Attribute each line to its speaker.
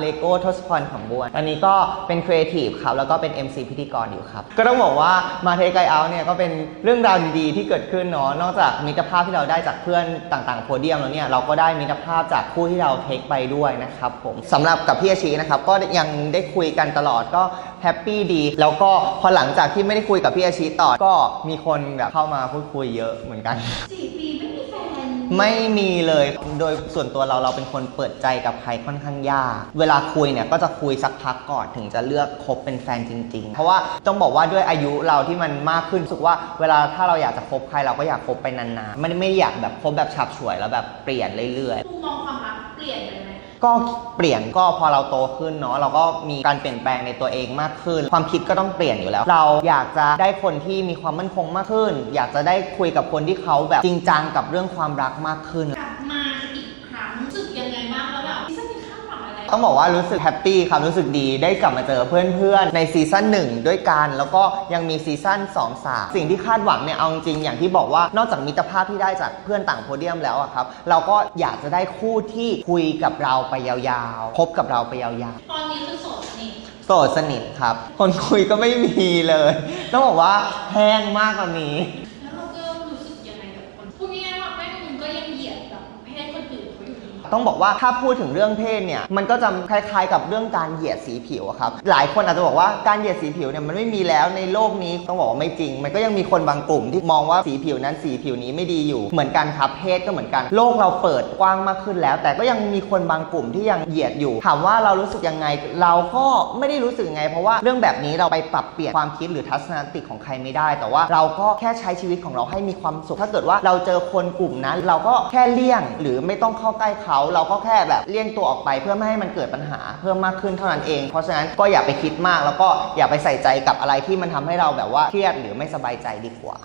Speaker 1: เลโก้ทศพรขำบวนอันนี้ก็เป็นครีเอทีฟครับ แล้วก็เป็น MC พิธีกรอยู่ครับ ก็ต้องบอกว่ามาเทคไกเอาเนี่ยก็เป็นเรื่องราวดีๆที่เกิดขึ้นเนาะนอกจากมิตรภาพที่เราได้จากเพื่อนต่างๆโพเดียมแล้วเนี่ยเราก็ได้มิตรภาพจากผู้ที่เราเทคไปด้วยนะครับผมสำหรับกับพี่อาชีนะครับก็ยังได้คุยกันตลอดก็แฮปปี้ดี แล้วก็พอหลังจากที่ไม่ได้คุยกับพี่อาชีต่อก็มีคนแบบเข้ามาพูดคุยเยอะเหมือนกัน
Speaker 2: สี่ปี ไม่มีแฟน
Speaker 1: ไม่มีเลย โดยส่วนตัวเราเราเป็นคนเปิดใจกับใครค่อนข้างยาก เวลาคุยเนี่ยก็จะคุยสักพักก่อนถึงจะเลือกคบเป็นแฟนจริง ๆ เพราะว่าต้องบอกว่าด้วยอายุเราที่มันมากขึ้นรู้สึกว่า เวลาถ้าเราอยากจะคบใครเราก็อยากคบไปนานๆไม่ได้ไม่อยากแบบคบแบบฉับฉวยแล้วแบบเปลี่ยนเรื่อย
Speaker 2: มุมมองความรัก เปลี่ยนไปไหม
Speaker 1: ก็เปลี่ยนก็พอเราโตขึ้นเนาะเราก็มีการเปลี่ยนแปลงในตัวเองมากขึ้น ความคิดก็ต้องเปลี่ยนอยู่แล้ว เราอยากจะได้คนที่มีความมั่นคงมากขึ้น อยากจะได้คุยกับคนที่เขาแบบจริงจังกับเรื่องความรักมากขึ้น ต้องบอกว่ารู้สึกแฮปปี้ครับรู้สึกดีได้กลับมาเจอเพื่อนๆ ในซีซั่น1ด้วยกัน แล้วก็ยังมีซีซั่น2 3 สิ่งที่คาดหวังเนี่ยเอาจริงๆอย่างที่บอกว่านอกจากมิตรภาพที่ได้จากเพื่อนต่างโพเดียมแล้วอะครับ เราก็อยากจะได้คู่ที่คุยกับเราไปยาวๆคบกับเราไปยาว
Speaker 2: ตอนนี้คือโสดนี่
Speaker 1: ๆโสดสนิทครับ คนคุยก็ไม่มีเลย ต้องบอกว่าแห้งมากกว่านี้ ต้องบอกว่าถ้าพูดถึงเรื่องเพศเนี่ยมันก็จะคล้ายๆ กับเรื่องการเหยียดสีผิวอะครับหลายคนอาจจะบอกว่าการเหยียดสีผิวเนี่ยมันไม่มีแล้วในโลกนี้ต้องบอกว่าไม่จริง มันก็ยังมีคนบางกลุ่มที่มองว่าสีผิวนั้นสีผิวนี้ไม่ดีอยู่เหมือนกันครับเพศก็เหมือนกัน โลกเราเปิดกว้างมากขึ้นแล้ว แต่ก็ยังมีคนบางกลุ่มที่ยังเหยียดอยู่ ถามว่าเรารู้สึกยังไง เราก็ไม่ได้รู้สึกยังไง เพราะว่าเรื่องแบบนี้เราไปปรับเปลี่ยนความคิดหรือทัศนคติของใครไม่ได้ แต่ว่าเราก็แค่ใช้ชีวิตของเราให้มีความสุข ถ้าเกิดว่าเราเจอคนกลุ่มนั้น เราก็แค่เลี่ยงหรือไม่ต้องเข้าใกล้เขาเราก็แค่แบบเลี่ยงตัวออกไปเพื่อไม่ให้มันเกิดปัญหาเพิ่มมากขึ้นเท่านั้นเอง เพราะฉะนั้นก็อย่าไปคิดมาก แล้วก็อย่าไปใส่ใจกับอะไรที่มันทำให้เราแบบว่าเครียดหรือไม่สบายใจดีกว่า